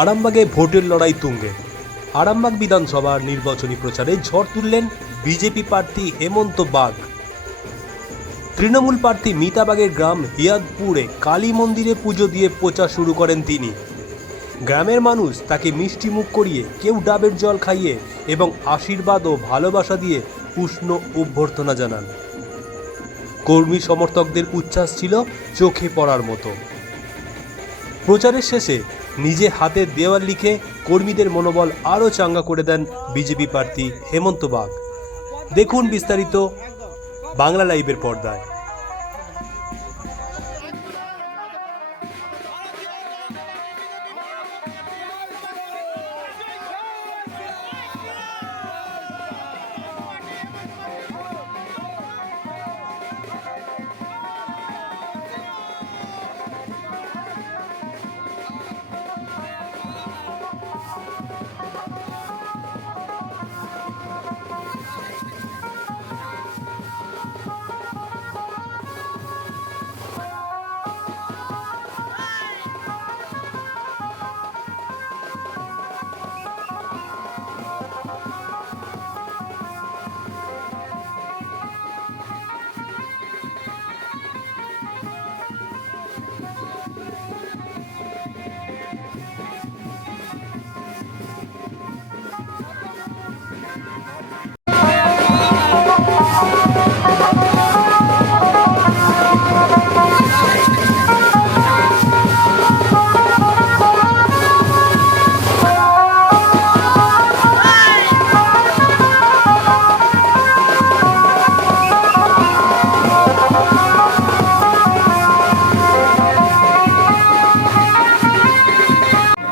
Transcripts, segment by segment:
আরামবাগে ভোটের লড়াই তুঙ্গে। আরামবাগ বিধানসভার নির্বাচনী প্রচারে ঝড় তুললেন বিজেপি প্রার্থী হেমন্ত বাগ। তৃণমূল প্রার্থী মিতাবাগের গ্রাম হিয়াদপুরে কালী মন্দিরে পুজো দিয়ে প্রচার শুরু করেন তিনি। গ্রামের মানুষ তাকে মিষ্টি মুখ করিয়ে, কেউ ডাবের জল খাইয়ে এবং আশীর্বাদ ও ভালোবাসা দিয়ে উষ্ণ অভ্যর্থনা জানান। কর্মী সমর্থকদের উচ্ছ্বাস ছিল চোখে পড়ার মতো। প্রচারের শেষে নিজে হাতে দেওয়াল লিখে কর্মীদের মনোবল আরও চাঙ্গা করে দেন বিজেপি প্রার্থী হেমন্ত বাগ। দেখুন বিস্তারিত বাংলা লাইভের পর্দায়।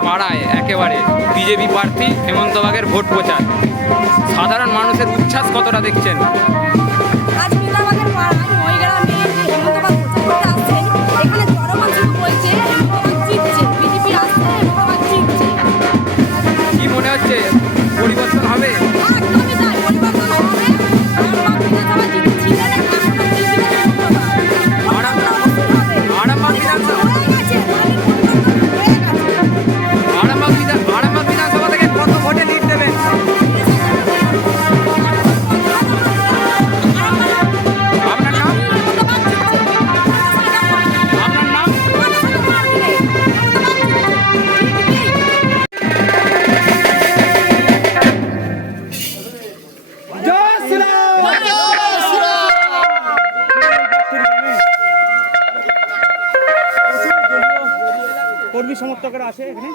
পাড়ায় একেবারে বিজেপি প্রার্থী হেমন্ত বাগের ভোট প্রচার। সাধারণ মানুষের উচ্ছ্বাস কতটা দেখছেন? আজ মিতাবাগের পাড়ায় ওই গ্রামে হেমন্ত বাগ প্রচার করতে আসছেন। এখানে জনগণ শুধু বলছে হেমন্ত বাগ জিতছে, বিজেপি আসছে, হেমন্ত বাগ জিতছে। কি মনে হচ্ছে পরিবর্তন হবে? একদমই তাই, পরিবর্তন হবে। আরামবাগ বিধানসভা জিতছিলেন, এখনো জিতবে হেমন্ত বাগ। আরামবাগ বিধানসভা হয়ে গেছে, দলের পরিবর্তন হয়ে গেছে। আরামবাগ বিধানসভা থেকে কত ভোটে লিড দেবেন? আপনার নাম? হেমন্ত বাগ জিতছে। আপনার নাম? কর্মী সমর্থকরা আসে এখানে।